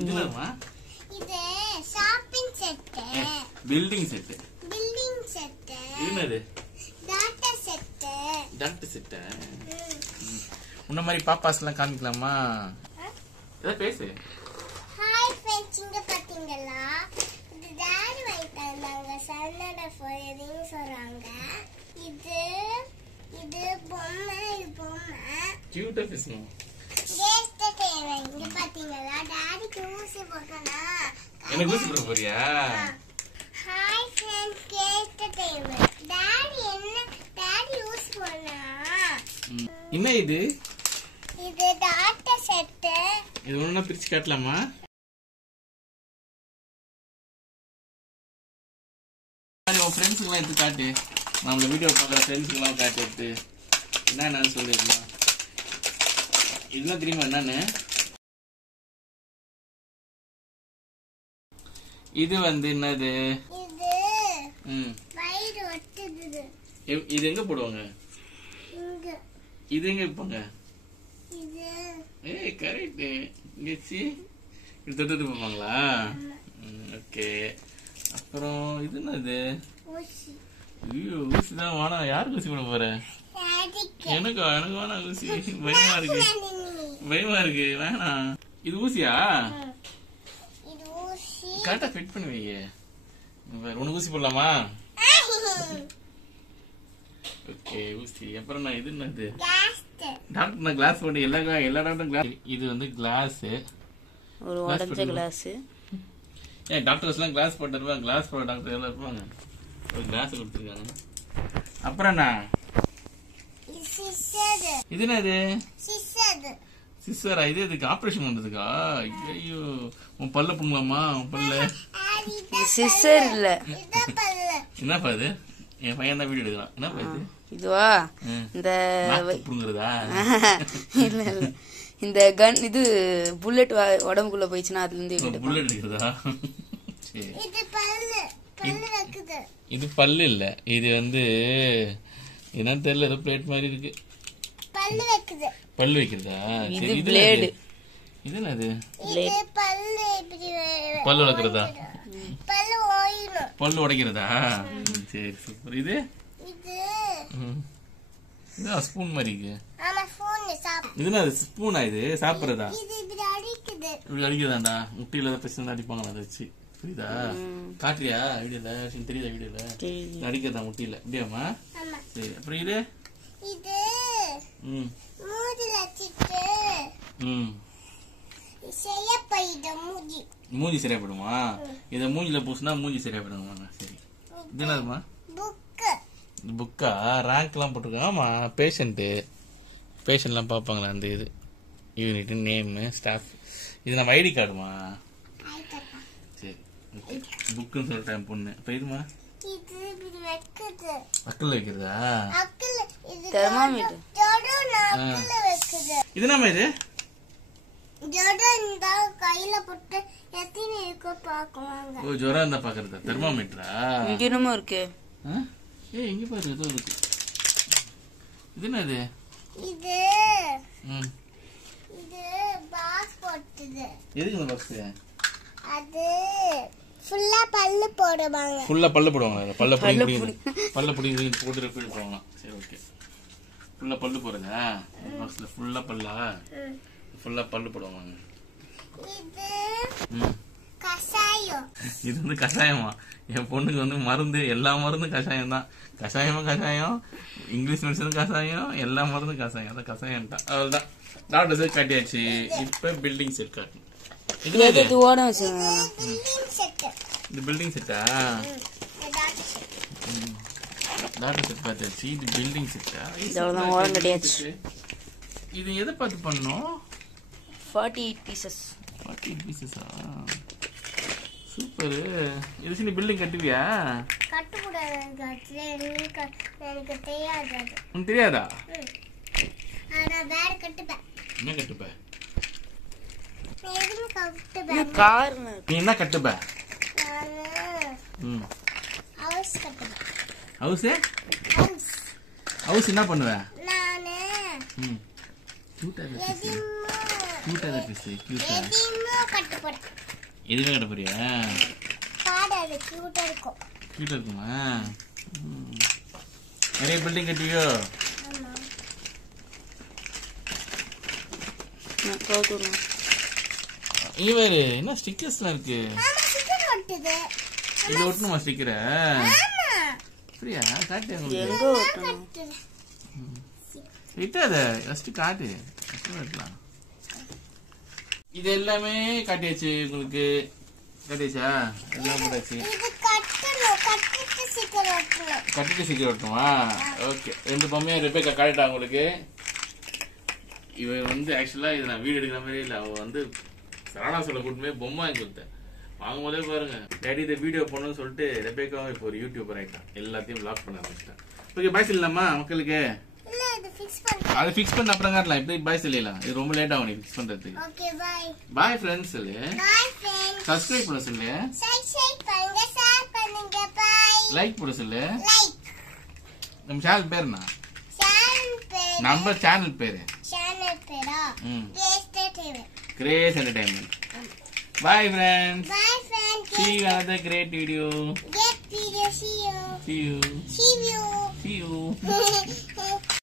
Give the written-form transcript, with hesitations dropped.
இதுலமா இது shopping set building set என்னது doctor set உன்ன மாதிரி பாப்பாஸ்லாம் காமிக்கலாமா ஏதோ பேசு ஹாய் ஃப்ரெண்ட்ஸ் இங்க பாத்தீங்களா இது டாடி வாங்கிட்டு வந்தாங்க சன்னட ஃபோரிங் சொல்றாங்க இது பொம்மை கியூட்டா பேசணும் கேஸ்ட் தேவை இங்க பாத்தீங்களா டாடி ஊசி போட்டனா எனக்கு ஊசி போட போறியா ஹாய் ஃப்ரெண்ட்ஸ் கேஸ்ட் தேவை டாடி ஊசி போடனா என்ன இது டாக்டர் செட் இது ஒண்ணா பிரிச்சு காட்டலாமா உன் ஃப்ரெண்ட்ஸுக்கெல்லாம் எடுத்து காட்டு நம்மள வீடியோ பார்க்குற ஃப்ரெண்ட்ஸுக்கெல்லாம் காட்டு எடுத்து என்னன்னு சொல்லிடலாம் இதெல்லாம் தெரியுமா என்னன்னு இது வந்து என்னது இது எங்க போடுவாங்க இது எங்க வைப்பாங்க ஏய் கரெக்ட் இங்கச்சி இது தொட்டு போவாங்களா ஓகே அப்புறம் இது என்னது ஐயோ ஊசி தான் வேணாம் யாருக்கு ஊசி போட போற எனக்கு வேணாம் ஊசி பயமா இருக்கு வேணாம் இது ஊசியா கரெக்டா ஃபிட் பண்ணி வைங்க உனக்கு ஊசி போடலாமா ஓகே ஊசி அப்புறம் நான் இது என்னது டாக்டர் நான் கிளாஸ் போட்டு எல்லா டாக்டரும் கிளாஸ் இது வந்து கிளாஸ் ஒரு உடைஞ்ச கிளாஸ் ஏன் டாக்டர்ஸ்லாம் கிளாஸ் போட்டு இருப்பாங்க கிளாஸ் போட டாக்டர் எல்லாம் இருப்பாங்க ஒரு கிளாஸ் கொடுத்துருக்காங்க அப்புறம் நான் இது என்னது சிஸ்டரா இது இதுக்கு ஆபரேஷன் பண்றதுக்கா ஐயோ உன் பல்ல புண்ணுலாமா உன் பல்ல சிஸ்டர் இல்ல என்னப்பா இது என் பையன் தான் வீடியோ எடுக்கலாம் என்னப்பா இது இதுவா இந்த புடுங்குறதா இல்ல இந்த கன் இது புல்லட் உடம்புக்குள்ள போயிடுச்சுன்னா அதுல இருந்து புல்லட் எடுக்கிறதா இது பல்லு இல்ல இது வந்து என்னன்னு தெரியல ஏதோ பிளேட் மாதிரி இருக்கு பல்லு வைக்கிறதா இது பிளேடு இது என்னது பல்லு உடைக்கிறதா பல்லு உடைக்கிறதா சரி சூப்பர் இது இது ஸ்பூன் மாதிரி இருக்கு இது என்ன ஸ்பூனா இது சாப்பிடுறதா இப்படி அடிக்கிறதாண்டா முட்டியில பிரச்சனை அடிப்பாங்களா அதை வச்சு புரியுதா காட்டுறியா வீடியோல தெரியுதா வீடியோல அடிக்கிறதா முட்டியில அப்படியாமா சரி அப்புறம் இது மூஞ்சி சரியாப்படுமா இத மூஞ்சில பூசினா மூஞ்சி சரியாப்படுமா சரி இது என்னதுமா புக்கா ரேங்க் எல்லாம் போட்டிருக்காங்க ஆமா பேஷண்ட்லாம் பாப்பாங்களா அந்த இது யூனிட் நேம் ஸ்டாஃப் இது நம்ம ஐடி கார்டுமா சரி புக்குன்னு சொல்லிட்டேன் பொண்ணு இப்ப இதுமா அக்கல் வைக்கிறதா இது என்னமா இது ஜுரம் இருந்தா பாக்குறதா தெர்மாமீட்டரா இங்க என்னமோ இருக்கு இங்க பாரு ஏதோ இருக்கு இது என்னது எதுக்கு இந்த பாக்ஸ் அது ஃபுல்லா பல்லு போடுவாங்க பல்ல புடி போட்டு ரிப்பீட் பண்ணுவாங்க சரி ஓகே ஃபுல்லா பல்லு போறதா பாக்ஸ்ல ஃபுல்லா பல்லு போடுவாங்க இது வந்து கஷாயமா என் பொண்ணுக்கு வந்து மருந்து எல்லா மருந்தும் கஷாயம் தான் கஷாயம் இங்கிலீஷ் மெடிசனும் கஷாயம் எல்லா மருந்தும் கஷாயம் அதான் கஷாயம் தான் அவ்வளவுதான் டாக்டர் செட் காட்டியாச்சு இப்ப பில்டிங் செட் காட்டணும் இது பில்டிங் செட்டா டாக்டர் செட் காட்டியாச்சு இது பில்டிங் செட்டா இது எதை பார்த்து பண்ணணும் 48 பீசஸ் சூப்பர் இது சின்ன பில்டிங் கட்டுவியா எனக்கு தெரியாது உனக்கு தெரியாதா ஆனா வேற கட்டுப்பேன் என்ன கட்டுப்ப கார் நீ என்ன கட்டுப்ப ஹவுஸ் என்ன பண்ணுவ கியூட்டா இருக்கு கியூட்டா. எதுவுமே கட்ட போறேன். எதுவுமே கட்ட போறியா? காடு அது கியூட்டா இருக்கும். கியூட்டா இருக்குமா? நிறைய பில்டிங் கட்டுவியோ? ஆமா. இவரு என்ன ஸ்டிக்கர்ஸ்லாம் இருக்கு? ஆமா ஸ்டிக்கர் ஒட்டுது. இது ஒட்டணுமா ஸ்டிக்கரை? ஆமா. அப்படியா? காட்டு உங்களுக்கு. எங்க ஓட்டணும்? விட்டாத ஃபர்ஸ்ட் காட்டு. வெட்டலாம். இது எல்லாமே காட்டியாச்சு உங்களுக்கு. காட்டியாச்சா? எல்லாம் போட்டாச்சு. இது கட்டணும். கட்டிட்டு ஸ்டிக்கர் ஒட்டணும். கட்டிட்டு சீக்கிரம் ஒட்டுமா? ஓகே. 2 பொம்மையா ரெபேக்கா காட்டிட்டா உங்களுக்கு. இவன் வந்து ஆக்சுவலா இது நான் வீடு எடுக்கிற மாதிரி இல்லை. அவன் வந்து சரவணா சொல்ல கூட்டுமே பொம்மை வாங்கி கொடுத்தேன். வாங்கும் போதே பாருங்க, டேடி இதை வீடியோ போடணும்னு சொல்லிட்டு ரெபேக்காவும் இப்போ ஒரு யூடியூபர் ஆயிட்டான். எல்லாத்தையும் vlog பண்ண ஆரம்பிச்சிட்டான். ஓகே, பாய் சொல்லலாமா மக்களுக்கு? இல்ல இது ஃபிக்ஸ் பண்ணு. அது ஃபிக்ஸ் பண்ண அப்புறம் காட்டலாம். இப்படி பாய் சொல்லலாம். இது ரொம்ப லேட் ஆகும் நீ ஃபிக்ஸ் பண்றதுக்கு. Okay bye. பாய் ஃப்ரெண்ட்ஸ் சொல்லு. Bye friends. சப்ஸ்கிரைப் பண்ண சொல்லு. சப்ஸ்கிரைப் பண்ணுங்க, ஷேர் பண்ணுங்க. பை. லைக் போட சொல்லு. லைக். நம்ம சேனல் பேர் என்ன? சேனல் பேர். நம்ம சேனல் பேரு. சேனல் பேரா? Grace Entertainment. Bye friends. Bye friends. See you another great video. Great video. See you. See you. See you. See you.